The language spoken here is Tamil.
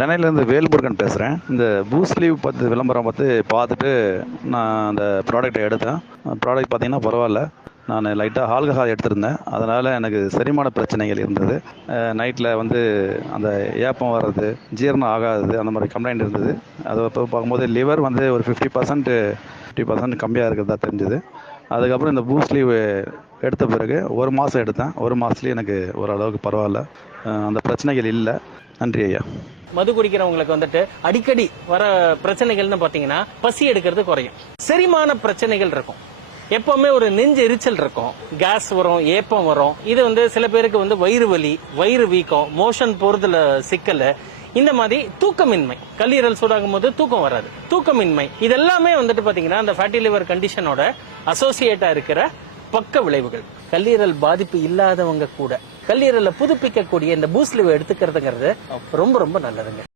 சென்னையிலேருந்து வேல்முருகன் பேசுகிறேன். இந்த பூஸ்ட் லீவ் விளம்பரம் பார்த்துட்டு நான் அந்த ப்ராடக்ட்டை எடுத்தேன். ப்ராடக்ட் பார்த்தீங்கன்னா பரவாயில்ல. நான் லைட்டாக ஆல்கஹால் எடுத்திருந்தேன். அதனால் எனக்கு செரிமான பிரச்சனைகள் இருந்தது. நைட்டில் அந்த ஏப்பம் வர்றது, ஜீரணம் ஆகாதது, அந்த மாதிரி கம்ப்ளைண்ட் இருந்தது. அதை இப்போ பார்க்கும்போது லிவர் ஒரு 50% கம்மியாக இருக்கிறதா தெரிஞ்சுது. அதுக்கப்புறம் இந்த பூஸ்ட் லீவ் எடுத்த பிறகு 1 மாதம் எடுத்தேன். 1 மாதத்துலேயே எனக்கு ஓரளவுக்கு பரவாயில்ல. அந்த பிரச்சனைகள் இல்லை. நன்றி ஐயா. மது குடிக்கிறவங்களுக்கு அடிக்கடி வர பிரச்சனைகள்னு பாத்தீங்கன்னா பசி எடுக்கிறது குறையும், செரிமான பிரச்சனைகள் இருக்கும், எப்பவுமே ஒரு நெஞ்சு எரிச்சல் இருக்கும், கேஸ் வரும், ஏப்பம் வரும். இது சில பேருக்கு வயிறு வலி, வயிறு வீக்கம், மோஷன் போறதுல சிக்கல், இந்த மாதிரி தூக்கமின்மை, கல்லீரல் சூடாகும் போது தூக்கம் வராது, தூக்கமின்மை, இதெல்லாமே பாத்தீங்கன்னா அந்த ஃபேட்டி லிவர் கண்டிஷனோட அசோசியேட்டா இருக்கிற பக்க விளைவுகள். கல்லீரல் பாதிப்பு இல்லாதவங்க கூட கல்லீரலை புதுப்பிக்கக்கூடிய இந்த பூஸ்ட் லீவ் எடுத்துக்கிறதுங்கிறது ரொம்ப ரொம்ப நல்லதுங்க.